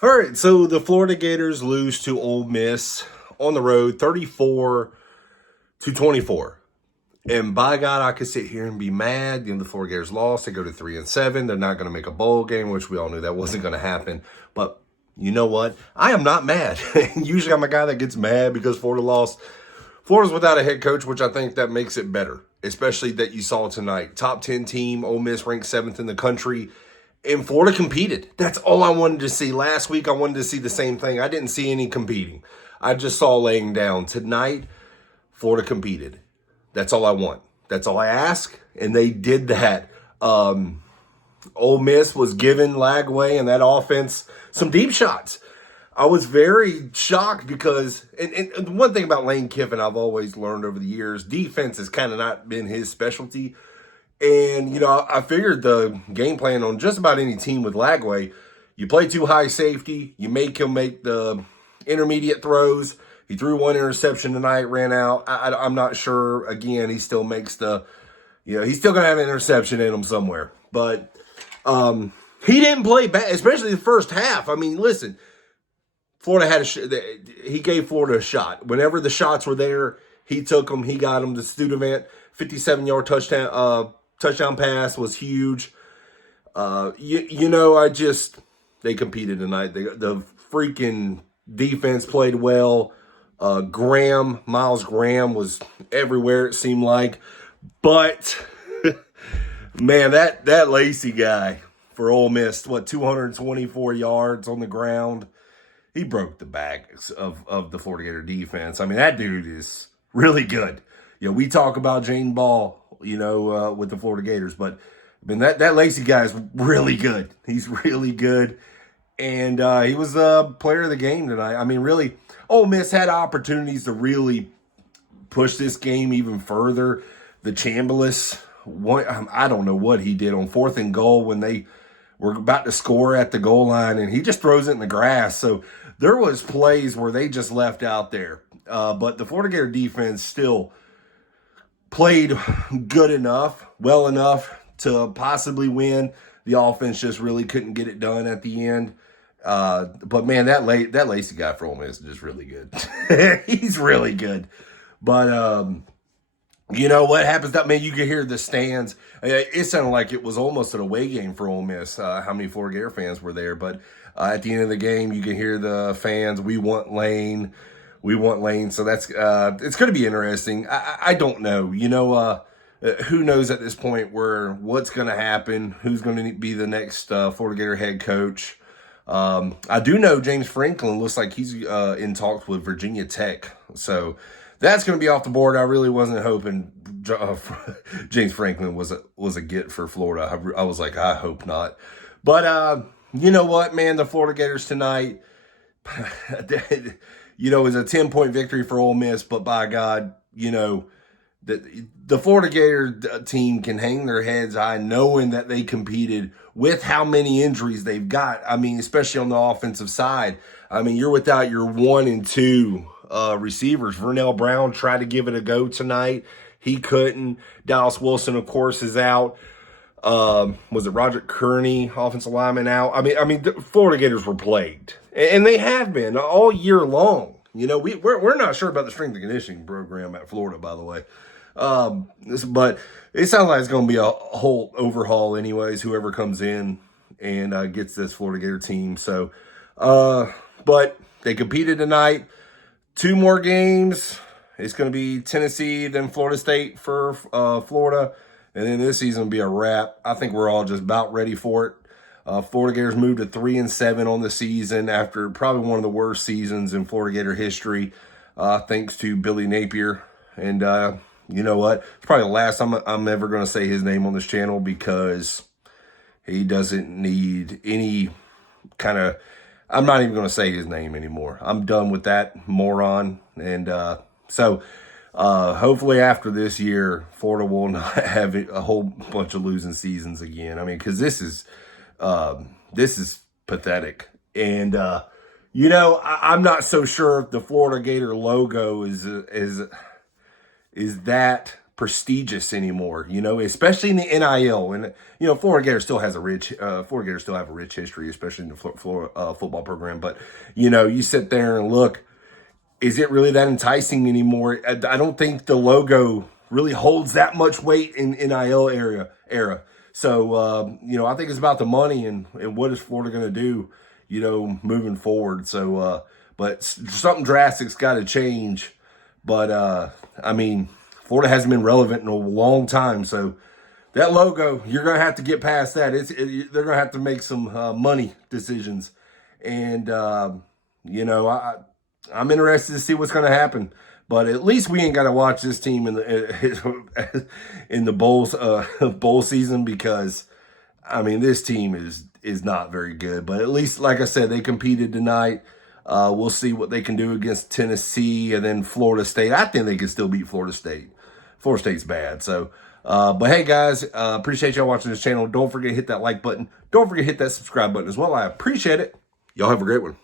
All right, so the Florida Gators lose to Ole Miss on the road, 34-24. And by God, I could sit here and be mad. The Florida Gators lost. They go to 3-7. They're not going to make a bowl game, which we all knew that wasn't going to happen. But you know what? I am not mad. Usually, I'm a guy that gets mad because Florida lost. Florida's without a head coach, which I think that makes it better, especially that you saw tonight. Top 10 team, Ole Miss ranked 7th in the country. And Florida competed. That's all I wanted to see. Last week, I wanted to see the same thing. I didn't see any competing. I just saw laying down. Tonight, Florida competed. That's all I want. That's all I ask. And they did that. Ole Miss was giving Lagway and that offense some deep shots. I was very shocked because, and one thing about Lane Kiffin I've always learned over the years, defense has kind of not been his specialty. And, I figured the game plan on just about any team with Lagway, you play too high safety, you make him make the intermediate throws. He threw one interception tonight, ran out. I'm not sure. Again, he still makes he's still going to have an interception in him somewhere. But he didn't play bad, especially the first half. I mean, listen, Florida had he gave Florida a shot. Whenever the shots were there, he took them. He got them. The Studevant 57-yard touchdown pass was huge. They competed tonight. The freaking defense played well. Miles Graham was everywhere, it seemed like. But, man, that Lacey guy for Ole Miss, 224 yards on the ground. He broke the backs of the Florida Gator defense. I mean, that dude is really good. We talk about Jane Ball, with the Florida Gators, but I mean, that Lacey guy is really good. He's really good. And he was a player of the game tonight. I mean, really, Ole Miss had opportunities to really push this game even further. The Chambliss, I don't know what he did on 4th and goal when they were about to score at the goal line, and he just throws it in the grass. So there was plays where they just left out there. But the Florida Gator defense still played good enough, well enough to possibly win. The offense just really couldn't get it done at the end. But man, that Lacey guy for Ole Miss is just really good. He's really good. But what happens? That man, you can hear the stands. It sounded like it was almost an away game for Ole Miss. How many Florida Gator fans were there? But at the end of the game, you can hear the fans. We want Lane. We want Lane. So that's it's going to be interesting. I don't know. Who knows at this point what's going to happen? Who's going to be the next Florida Gator head coach? I do know James Franklin looks like he's in talks with Virginia Tech. So that's going to be off the board. I really wasn't hoping James Franklin was a get for Florida. I was like, I hope not. But you know what, man? The Florida Gators tonight, it was a 10-point victory for Ole Miss. But by God, the Florida Gator team can hang their heads high knowing that they competed with how many injuries they've got. I mean, especially on the offensive side. I mean, you're without your 1 and 2 receivers. Vernell Brown tried to give it a go tonight. He couldn't. Dallas Wilson, of course, is out. Was it Roger Kearney, offensive lineman, out? I mean, the Florida Gators were plagued, and they have been all year long. We're not sure about the strength and conditioning program at Florida, by the way. But it sounds like it's going to be a whole overhaul anyways, whoever comes in and gets this Florida Gator team. So, but they competed tonight. 2 more games. It's going to be Tennessee, then Florida State for Florida. And then this season will be a wrap. I think we're all just about ready for it. Florida Gators moved to 3-7 on the season after probably one of the worst seasons in Florida Gator history, thanks to Billy Napier. And you know what? It's probably the last time I'm ever going to say his name on this channel because he doesn't need any kind of... I'm not even going to say his name anymore. I'm done with that moron. And so hopefully after this year, Florida will not have a whole bunch of losing seasons again. I mean, because this is pathetic. And, I'm not so sure if the Florida Gator logo is that prestigious anymore, you know, especially in the NIL. And, you know, Florida Gators still has a rich, Florida Gators still have a rich history, especially in the Florida football program. But, you know, you sit there and look, is it really that enticing anymore? I don't think the logo really holds that much weight in NIL era. So, you know, I think it's about the money and what is Florida going to do, you know, moving forward. So, but something drastic's got to change. But, I mean, Florida hasn't been relevant in a long time. So that logo, you're going to have to get past that. They're going to have to make some money decisions. And, you know, I'm interested to see what's going to happen, but at least we ain't got to watch this team in the in the bowl season, because I mean this team is not very good. But at least, like I said, they competed tonight. We'll see what they can do against Tennessee and then Florida State. I think they can still beat Florida State. Florida State's bad. So, but hey guys, appreciate y'all watching this channel. Don't forget to hit that like button. Don't forget to hit that subscribe button as well. I appreciate it. Y'all have a great one.